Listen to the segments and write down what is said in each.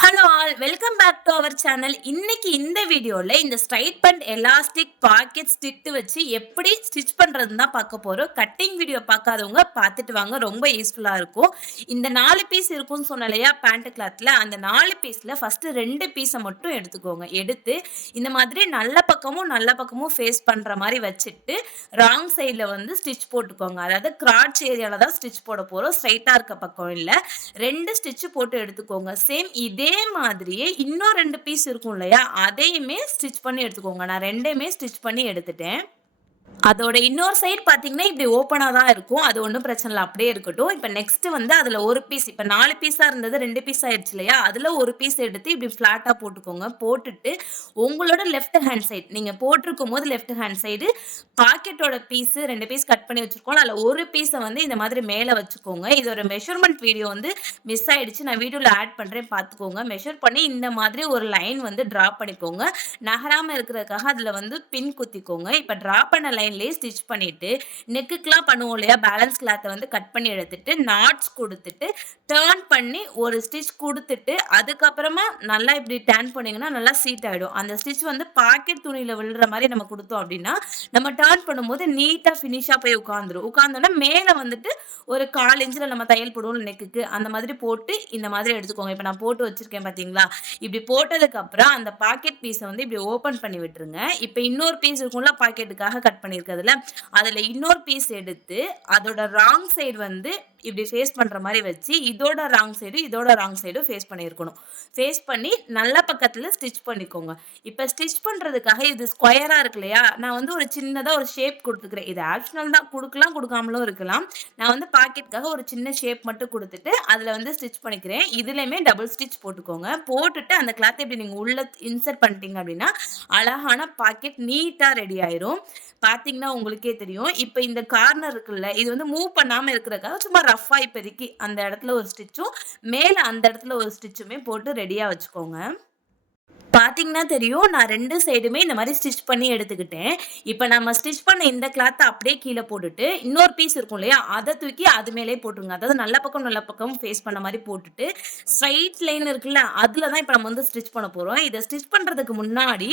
Hello all welcome back to our channel. இன்னைக்கு இந்த வீடியோல இந்த straight pant elastic pocket stitch வச்சு எப்படி ஸ்டிச் பண்றதுன்னு தான் பார்க்க போறோம். கட்டிங் வீடியோ பார்க்காதவங்க பார்த்துட்டு வாங்க, ரொம்ப யூஸ்ஃபுல்லா இருக்கும். இந்த 4 பீஸ் இருக்கும்னு சொன்னேன் இல்லையா பேண்ட் கிளாத்ல, அந்த 4 பீஸ்ல ஃபர்ஸ்ட் 2 பீஸை மட்டும் எடுத்துக்கோங்க. எடுத்து இந்த மாதிரி நல்ல பக்கமும் ஃபேஸ் பண்ற மாதிரி வச்சுட்டு ராங் சைடில் வந்து ஸ்டிச் போட்டுக்கோங்க. அதாவது கிராட்ச் ஏரியால தான் ஸ்டிச் போட போறோம், ஸ்ட்ரைட்டா இருக்க பக்கம் இல்ல. 2 ஸ்டிச் போட்டு எடுத்துக்கோங்க. சேம் இதே மாதிரியே இன்னும் 2 பீஸ் இருக்கும் இல்லையா, அதையுமே ஸ்டிச் பண்ணி எடுத்துக்கோங்க. நான் 2யுமே ஸ்டிச் பண்ணி எடுத்துட்டேன். அதோட இன்னொரு சைடு பார்த்தீங்கன்னா, இப்படி ஓப்பனா தான் இருக்கும். அது ஒண்ணும் பிரச்சனை இல்ல. அப்படியே இருக்கட்டும். இப்ப நெக்ஸ்ட் வந்து அதுல 1 பீஸ், இப்ப 4 பீஸா இருந்தது 2 பீஸ் ஆயிடுச்சு இல்லையா? அதுல 1 பீஸ் எடுத்து இப்படி ஃப்ளாட்டா போட்டுக்கோங்க. போட்டுட்டு உங்களோட லெஃப்ட் ஹேண்ட் சைடு, நீங்க போட்டிருக்கும்போது லெஃப்ட் ஹேண்ட் சைடு பாக்கெட்டோட பீஸ் 2 பீஸ் கட் பண்ணி வச்சிருக்கோம். அதுல 1 பீஸ வந்து இந்த மாதிரி மேல வச்சுக்கோங்க. இது ஒரு மெஷர்மென்ட் வீடியோ வந்து மிஸ் ஆயிடுச்சு. நான் வீடியோல ஆட் பண்றேன், பார்த்துக்கோங்க. மெஷர் பண்ணி இந்த மாதிரி ஒரு லைன் வந்து டிரா பண்ணிக்கோங்க. நகராம இருக்கிறதுக்காக அதுல வந்து பின் குத்திக்கோங்க. இப்ப டிரா பண்ண லைன்லயே ஸ்டிச் பண்ணிட்டு நெக்குக்குலாம் பண்ணுவோம் இல்லையா, பேலன்ஸ் கிளாத்தை வந்து கட் பண்ணி எடுத்துட்டு நாட்ஸ் கொடுத்துட்டு டர்ன் பண்ணி ஒரு ஸ்டிச் கொடுத்துட்டு அதுக்கப்புறமா நல்லா இப்படி டர்ன் பண்ணீங்கன்னா நல்லா சீட் ஆயிடும். அந்த ஸ்டிச் வந்து பாக்கெட் துணியில விழுற மாதிரி நம்ம கொடுத்தோம் அப்படின்னா நம்ம டர்ன் பண்ணும்போது நீட்டா ஃபினிஷா போய் உட்கார்ந்தோன்னா மேல வந்துட்டு ஒரு 1/4 இன்ச்சில் நம்ம தையல் போடுவோம் நெக்குக்கு, அந்த மாதிரி போட்டு இந்த மாதிரி எடுத்துக்கோங்க. இப்போ நான் போட்டு வச்சிருக்கேன் பார்த்தீங்களா? இப்படி போட்டதுக்கு அப்புறம் அந்த பாக்கெட் பீஸை வந்து இப்படி ஓப்பன் பண்ணி விட்டுருங்க. இப்போ இன்னொரு பீஸ் இருக்கும்ல பாக்கெட்டுக்காக கட் பண்ணியிருக்கிறதுல, அதில் இன்னொரு பீஸ் எடுத்து அதோட ராங் சைடு வந்து இப்படி ஃபேஸ் பண்ற மாதிரி வச்சு இதோட ராங் சைடு ஃபேஸ் பண்ணியிருக்கணும். ஃபேஸ் பண்ணி நல்ல பக்கத்தில் ஸ்டிச் பண்ணிக்கோங்க. இப்போ ஸ்டிச் பண்ணுறதுக்காக இது ஸ்கொயராக இருக்கு இல்லையா, நான் வந்து ஒரு சின்னதாக ஒரு ஷேப் கொடுத்துக்கிறேன். இது ஆப்ஷனல் தான், கொடுக்கலாம் கொடுக்காமலும் இருக்கலாம். நான் வந்து பாக்கெட்டுக்காக ஒரு சின்ன ஷேப் மட்டும் கொடுத்துட்டு அதில் வந்து ஸ்டிச் பண்ணிக்கிறேன். இதுலையுமே டபுள் ஸ்டிச் போட்டுக்கோங்க. போட்டுட்டு அந்த கிளாத்தை இப்படி நீங்கள் உள்ள இன்சர்ட் பண்ணிட்டீங்க அப்படின்னா அழகான பாக்கெட் நீட்டாக ரெடி ஆயிரும். பார்த்தீங்கன்னா உங்களுக்கே தெரியும். இப்போ இந்த கார்னர் இருக்குல்ல, இது வந்து மூவ் பண்ணாமல் இருக்கிறதுக்காக சும்மா ரஃபா இப்போதைக்கு அந்த இடத்துல ஒரு ஸ்டிச்சும் மேலே அந்த இடத்துல ஒரு ஸ்டிச்சுமே போட்டு ரெடியாக வச்சுக்கோங்க. பார்த்தீங்கன்னா தெரியும், நான் 2 சைடுமே இந்த மாதிரி ஸ்டிச் பண்ணி எடுத்துக்கிட்டேன். இப்போ நம்ம ஸ்டிச் பண்ண இந்த கிளாத்தை அப்படியே கீழே போட்டுட்டு இன்னொரு பீஸ் இருக்கும் இல்லையா, அதை தூக்கி அது மேலேயே போட்டுருங்க. அதாவது நல்ல பக்கம் ஃபேஸ் பண்ண மாதிரி போட்டுட்டு ஸ்ட்ரைட் லைன் இருக்குல்ல, அதில் தான் இப்போ நம்ம வந்து ஸ்டிச் பண்ண போகிறோம். இதை ஸ்டிச் பண்ணுறதுக்கு முன்னாடி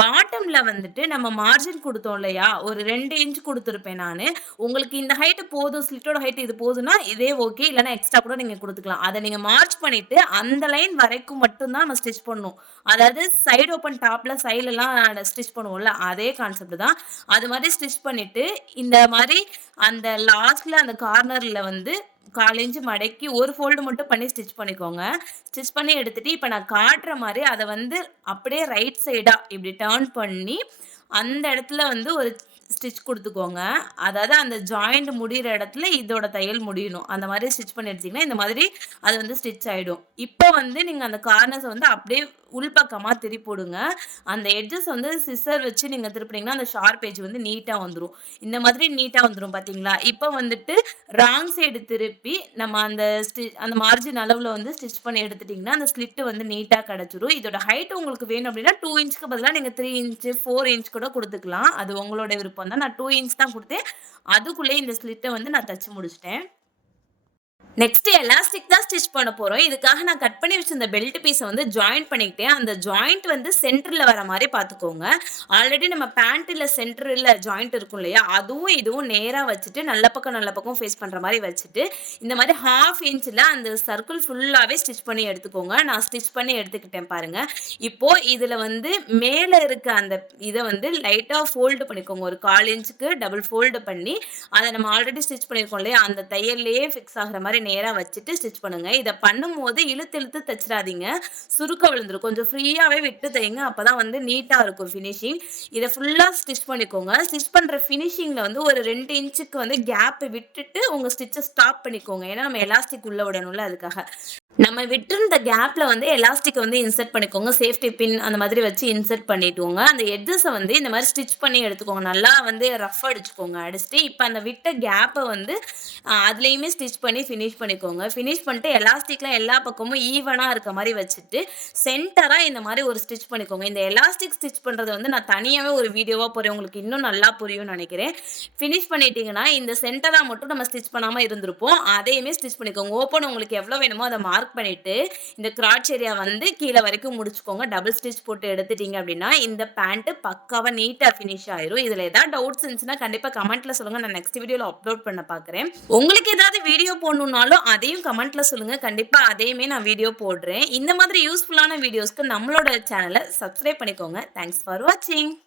பாட்டமில் வந்துட்டு நம்ம மார்ஜின் கொடுத்தோம் இல்லையா, ஒரு 2 இன்ச் கொடுத்துருப்பேன் நான். உங்களுக்கு இந்த ஹைட்டு போதும், ஸ்லிட்டோட ஹைட் இது போதுன்னா இதே ஓகே, இல்லைனா எக்ஸ்ட்ரா கூட நீங்கள் கொடுத்துக்கலாம். அதை நீங்கள் மார்ச் பண்ணிட்டு அந்த லைன் வரைக்கும் மட்டும்தான் நம்ம ஸ்டிச் பண்ணணும். அதாவது சைடு ஓப்பன் டாப்ல சைடுலலாம் ஸ்டிச் பண்ணுவோம்ல, அதே கான்செப்ட் தான். அது மாதிரி ஸ்டிச் பண்ணிட்டு இந்த மாதிரி அந்த லாஸ்ட்ல அந்த கார்னர்ல வந்து 1/4 இன்ச் மடக்கி ஒரு ஃபோல்டு மட்டும் பண்ணி ஸ்டிச் பண்ணிக்கோங்க. ஸ்டிச் பண்ணி எடுத்துட்டு இப்போ நான் காட்டுற மாதிரி அதை வந்து அப்படியே ரைட் சைடா இப்படி டர்ன் பண்ணி அந்த இடத்துல வந்து ஒரு ஸ்டிச் கொடுத்துக்கோங்க. அதாவது அந்த ஜாயிண்ட் முடிகிற இடத்துல இதோட தையல் முடியணும். அந்த மாதிரி ஸ்டிச் பண்ணி எடுத்தீங்கன்னா இந்த மாதிரி அது வந்து ஸ்டிச் ஆயிடும். இப்போ வந்து நீங்க அந்த கார்னர்ஸை வந்து அப்படியே உள்பக்கமா திருப்பிடுங்க. அந்த எட்ஜஸ் வந்து சிசர் வச்சு நீங்க திருப்பினீங்கன்னா அந்த ஷார்ப் எட்ஜ் வந்து நீட்டா வந்துரும். இந்த மாதிரி நீட்டா வந்துரும் பார்த்தீங்களா? இப்போ வந்துட்டு ராங் சைடு திருப்பி நம்ம அந்த மார்ஜின் அளவுல வந்து ஸ்டிச் பண்ணி எடுத்துட்டீங்கன்னா அந்த ஸ்லிட் வந்து நீட்டா கிடைச்சிரும். இதோட ஹைட் உங்களுக்கு வேணும் அப்படின்னா 2 இன்ச்க்கு பதிலா நீங்க 3 இன்ச் 4 இன்ச் கூட கொடுத்துக்கலாம். அது உங்களோட விருப்பம் தான். நான் 2 இன்ச் தான் கொடுத்தேன். அதுக்குள்ளே இந்த ஸ்லிட்டை வந்து நான் தச்சு முடிச்சிட்டேன். நெக்ஸ்ட் எலாஸ்டிக் தான் ஸ்டிச் பண்ண போறோம். இதுக்காக நான் கட் பண்ணி வச்சிருந்த பெல்ட் பீஸ வந்து ஜாயிண்ட் பண்ணிக்கிட்டேன். அந்த ஜாயிண்ட் வந்து சென்டர்ல வர மாரி பார்த்துக்கோங்க. ஆல்ரெடி நம்ம பேண்ட்ல சென்டர்ல ஜாயிண்ட் இருக்கும் இல்லையா, அதுவும் இதுவும் நேரா வச்சுட்டு நல்ல பக்கம் ஃபேஸ் பண்ற மாரி வச்சுட்டு இந்த மாரி 1/2 இன்ச்ல அந்த சர்க்கிள் ஃபுல்லாவே ஸ்டிச் பண்ணி எடுத்துக்கோங்க. நான் ஸ்டிச் பண்ணி எடுத்துக்கிட்டேன் பாருங்க. இப்போ இதுல வந்து மேல இருக்க அந்த இத வந்து லைட்டா ஃபோல்ட் பண்ணிக்கோங்க. ஒரு 1/4 இன்ச்சுக்கு டபுள் ஃபோல்ட் பண்ணி அத நம்ம ஆல்ரெடி ஸ்டிச் பண்ணியிருக்கோம் இல்லையா, அந்த தையல்லயே ஃபிக்ஸ் ஆகுற மாரி நேரா வச்சுட்டு ஸ்டிச் பண்ணுங்க. இத பண்ணும்போது இழுத்து தச்சிராதீங்க. சுருக்க விழுந்துரும். கொஞ்சம் ஃப்ரீயாவே விட்டு தைங்க. அப்பதான் வந்து நீட்டா இருக்கும் ஃபினிஷிங். இத ஃபுல்லா ஸ்டிச் பண்ணிக்கோங்க. ஸ்டிச் பண்ற ஃபினிஷிங்ல வந்து ஒரு 2 இன்ச்சுக்கு வந்து கேப் விட்டுட்டு உங்க ஸ்டிச்ச ஸ்டாப் பண்ணிக்கோங்க. ஏன்னா நம்ம எலாஸ்டிக் உள்ள விடணும்ல, அதுக்காக. நம்ம விட்டிருந்த கேப்ல வந்து எலாஸ்டிக் வந்து இன்சர்ட் பண்ணிக்கோங்க. சேஃப்டி பின் அந்த மாதிரி வச்சு இன்சர்ட் பண்ணிட்டுங்க. அந்த எட்ஜஸ வந்து இந்த மாதிரி ஸ்டிச் பண்ணி எடுத்துக்கோங்க. நல்லா வந்து ரஃப் அடிச்சுக்கோங்க. அடிச்சுட்டு இப்ப அந்த விட்ட கேப்ப வந்து அதுலயுமே ஸ்டிச் பண்ணி ஃபினிஷ் பண்ணிக்கோங்க. ஃபினிஷ் பண்ணிட்டு எலாஸ்டிக்லாம் எல்லா பக்கமும் ஈவனா இருக்க மாரி வச்சுட்டு, சென்டரா இந்த மாரி ஒரு ஸ்டிச் பண்ணிக்கோங்க. இந்த எலாஸ்டிக் ஸ்டிச் பண்றது வந்து நான் தனியாவே ஒரு வீடியோவா போடுறேன். உங்களுக்கு இன்னும் நல்லா புரியும்னு நெனைக்கிறேன். ஃபினிஷ் பண்ணிட்டீங்கன்னா, இந்த சென்டரா மட்டும் நம்ம ஸ்டிச் பண்ணாம இருந்திருப்போம். அதையுமே ஸ்டிச் பண்ணிக்கோங்க. ஓப்பன் உங்களுக்கு எவ்வளோ வேணுமோ அத மார்க் பண்ணிட்டு, இந்த கிராட்ச் ஏரியா வந்து கீழ வரைக்கும் முடிச்சுக்கோங்க. டபுள் ஸ்டிச் போட்டு எடுத்துட்டீங்க அப்டின்னா, இந்த பேண்ட் பக்காவா நீட்டா ஃபினிஷ் ஆயிரும். இதுல ஏதாவது டவுட்ஸ் இருந்துச்சுன்னா கண்டிப்பா கமெண்ட்ல சொல்லுங்க. நான் நெக்ஸ்ட் வீடியோல அப்லோட் பண்ண பாக்குறேன். உங்களுக்கு ஏதாவது வீடியோ போடணும்னாலும் அதையும் கமெண்ட்ல சொல்லுங்க. கண்டிப்பா அதையுமே நான் வீடியோ போடுறேன். இந்த மாதிரி யூஸ்ஃபுல்லான வீடியோஸ்க்கு நம்மளோட சேனல சப்ஸ்கிரைப் பண்ணிக்கோங்க. தேங்க்ஸ் ஃபார் வாட்சிங்.